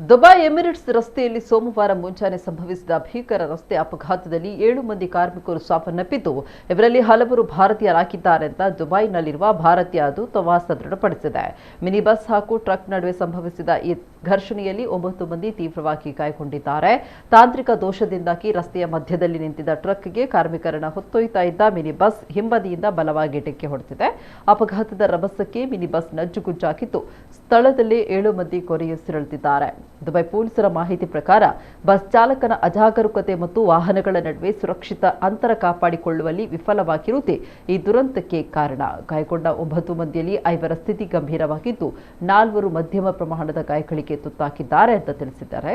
Dubai Emirates ರಸ್ತೆಯಲ್ಲಿ ಸೋಮವಾರ ಮುಂಜಾನೆ ಸಂಭವಿಸಿದ ಭೀಕರ ರಸ್ತೆ ಅಪಘಾತದಲ್ಲಿ 7 ಮಂದಿ ಕಾರ್ಮಿಕರು ಸಾವನ್ನಪ್ಪಿದ್ದು, ಇವರಲ್ಲಿ ಹಲವರು ಭಾರತೀಯರಾಗಿದ್ದಾರೆ ಅಂತ ದುಬೈನಲ್ಲಿರುವ ಭಾರತೀಯ ದೂತಾವಾಸ ದೃಢಪಡಿಸಿದೆ. ಮಿನಿ ಬಸ್ ಹಾಗೂ ಟ್ರಕ್ ನಡುವೆ ಸಂಭವಿಸಿದ ಈ ಘರ್ಷಣೆಯಲ್ಲಿ 9 ಮಂದಿ ತೀವ್ರವಾಗಿ ಗಾಯಗೊಂಡಿದ್ದಾರೆ. ತಾಂತ್ರಿಕ ದೋಷದಿಂದಾಗಿ ರಸ್ತೆಯ ಮಧ್ಯದಲ್ಲಿ ನಿಂತಿದ್ದ ಟ್ರಕ್ಗೆ ಕಾರ್ಮಿಕರನ್ನ ಹೊತ್ತೊಯ್ತಾ ಇದ್ದ ಮಿನಿ ಬಸ್ ಹಿಂಬದಿಯಿಂದ ಬಲವಾಗಿ ಡಿಕ್ಕಿ ಹೊಡೆದಿದೆ. ಅಪಘಾತದ ರಭಸಕ್ಕೆ ಮಿನಿ ಬಸ್ ನಜ್ಜುಗುಜ್ಜಾಗಿದ್ದು, ಸ್ಥಳದಲ್ಲೇ 7 ಮಂದಿ ಕೊನೆಯುಸಿರೆಳೆದಿದ್ದಾರೆ. ದುಬೈ ಪೊಲೀಸರ ಮಾಹಿತಿ ಪ್ರಕಾರ ಬಸ್ ಚಾಲಕನ ಅಜಾಗರೂಕತೆ ಮತ್ತು ವಾಹನಗಳ ನಡುವೆ ಸುರಕ್ಷಿತ ಅಂತರ ಕಾಪಾಡಿಕೊಳ್ಳುವಲ್ಲಿ ವಿಫಲವಾಗಿರುವುದೇ ಈ ದುರಂತಕ್ಕೆ ಕಾರಣ. ಗಾಯಗೊಂಡ 9 ಮಂದಿಯಲ್ಲಿ 5ರ ಸ್ಥಿತಿ ಗಂಭೀರವಾಗಿದ್ದು, 4 ಮಧ್ಯಮ ಪ್ರಮಾಣದ ಗಾಯಗಳಿಗೆ ತುತ್ತಾಗಿದ್ದಾರೆ ಅಂತ ತಿಳಿಸಿದ್ದಾರೆ.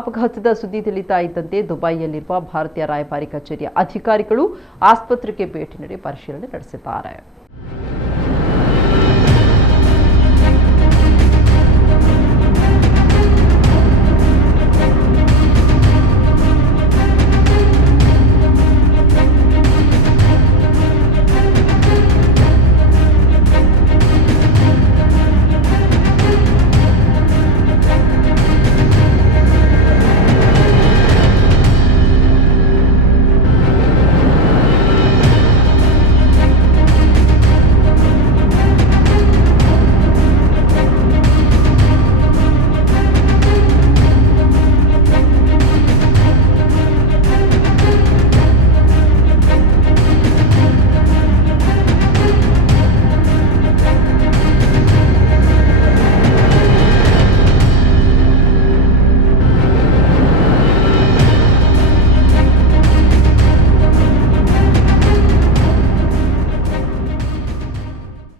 ಅಪಘಾತದ ಸುದ್ದಿ ತಿಳಿತಾ ಇದ್ದಂತೆ ದುಬೈಯಲ್ಲಿರುವ ಭಾರತೀಯ ರಾಯಭಾರಿ ಕಚೇರಿಯ ಅಧಿಕಾರಿಗಳು ಆಸ್ಪತ್ರೆಗೆ ಭೇಟಿ ನೀಡಿ ಪರಿಶೀಲನೆ ನಡೆಸಿದ್ದಾರೆ.